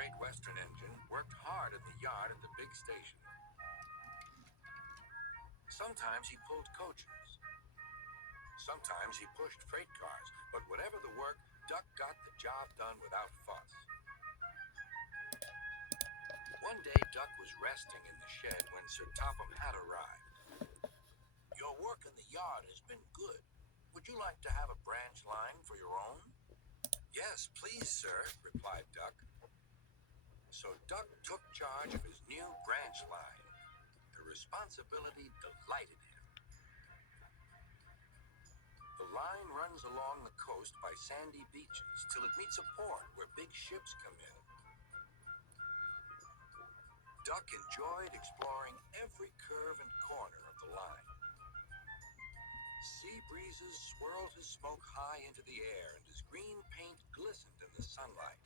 Great Western engine worked hard in the yard at the big station. Sometimes he pulled coaches. Sometimes he pushed freight cars, but whatever the work, Duck got the job done without fuss. One day, Duck was resting in the shed when Sir Topham Hatt arrived. "Your work in the yard has been good. Would you like to have a branch line for your own?" "Yes, please, sir," replied Duck. So Duck took charge of his new branch line. The responsibility delighted him. The line runs along the coast by sandy beaches till it meets a port where big ships come in. Duck enjoyed exploring every curve and corner of the line. Sea breezes swirled his smoke high into the air, and his green paint glistened in the sunlight.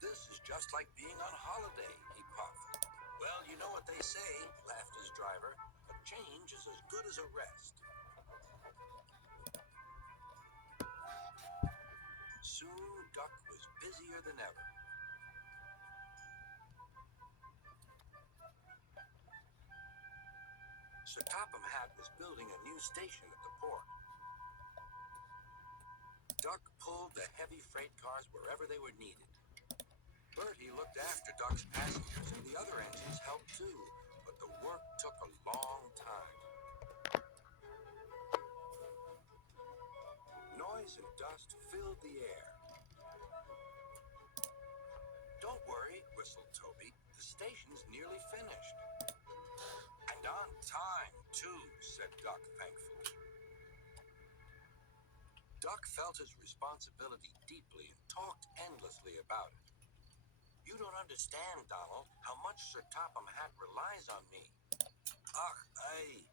"This is just like being on holiday," he puffed. "Well, you know what they say," laughed his driver. "A change is as good as a rest." Soon, Duck was busier than ever. Sir Topham Hatt was building a new station at the port. Duck pulled the heavy freight cars wherever they were needed. Bertie looked after Duck's passengers, and the other engines helped too, but the work took a long time. Noise and dust filled the air. "Don't worry," whistled Toby. "The station's nearly finished." "And on time, too," said Duck thankfully. Duck felt his responsibility deeply and talked endlessly about it. "You don't understand, Donald, how much Sir Topham Hatt relies on me." "Ach, aye,"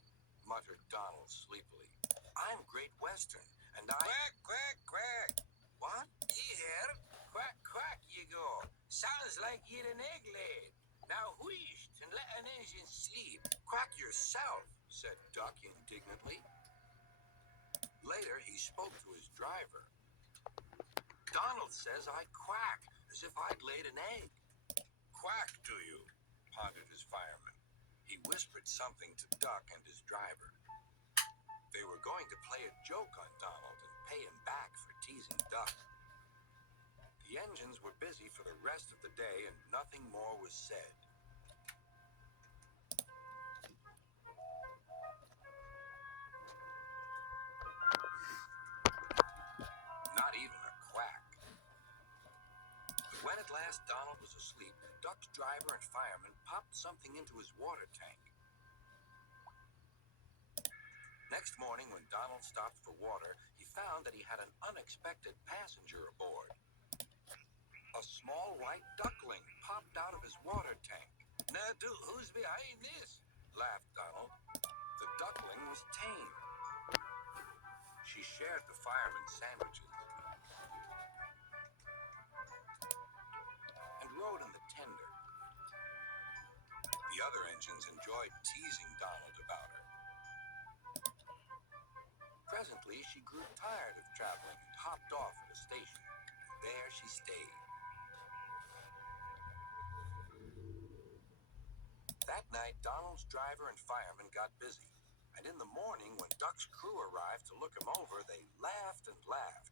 muttered Donald sleepily. "I'm Great Western, and I—" "Quack, quack, quack." "What?" "Ye hear? Quack, quack, ye go. Sounds like ye'd an egg laid. Now wheesht and let an engine sleep." "Quack yourself," said Duck indignantly. Later, he spoke to his driver. "Donald says I quack, as if I'd laid an egg." "Quack, do you?" pondered his fireman. He whispered something to Duck and his driver. They were going to play a joke on Donald and pay him back for teasing Duck. The engines were busy for the rest of the day, and nothing more was said. Not even a quack. But when at last Donald was asleep, Duck's driver and fireman popped something into his water tank. Next morning, when Donald stopped for water, he found that he had an unexpected passenger aboard. A small white duckling popped out of his water tank. "Now, who's behind this?" laughed Donald. The duckling was tame. She shared the fireman's sandwiches and rode in the tender. The other engines enjoyed teasing Donald about her. Presently, she grew tired of traveling and hopped off at a station. There she stayed. That night, Donald's driver and fireman got busy. And in the morning, when Duck's crew arrived to look him over, they laughed and laughed.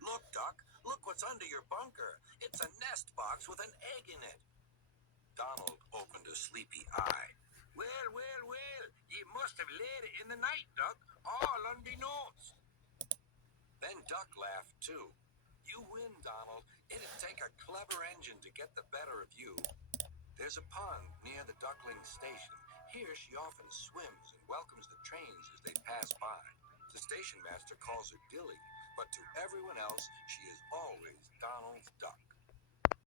"Look, Duck, look what's under your bunker. It's a nest box with an egg in it." Donald opened a sleepy eye. "Well, well, well, ye must have laid it in the night, Duck, all unbeknownst." Then Duck laughed too. "You win, Donald. It'd take a clever engine to get the better of you." There's a pond near the duckling station. Here she often swims and welcomes the trains as they pass by. The station master calls her Dilly, but to everyone else, she is always Donald's duck.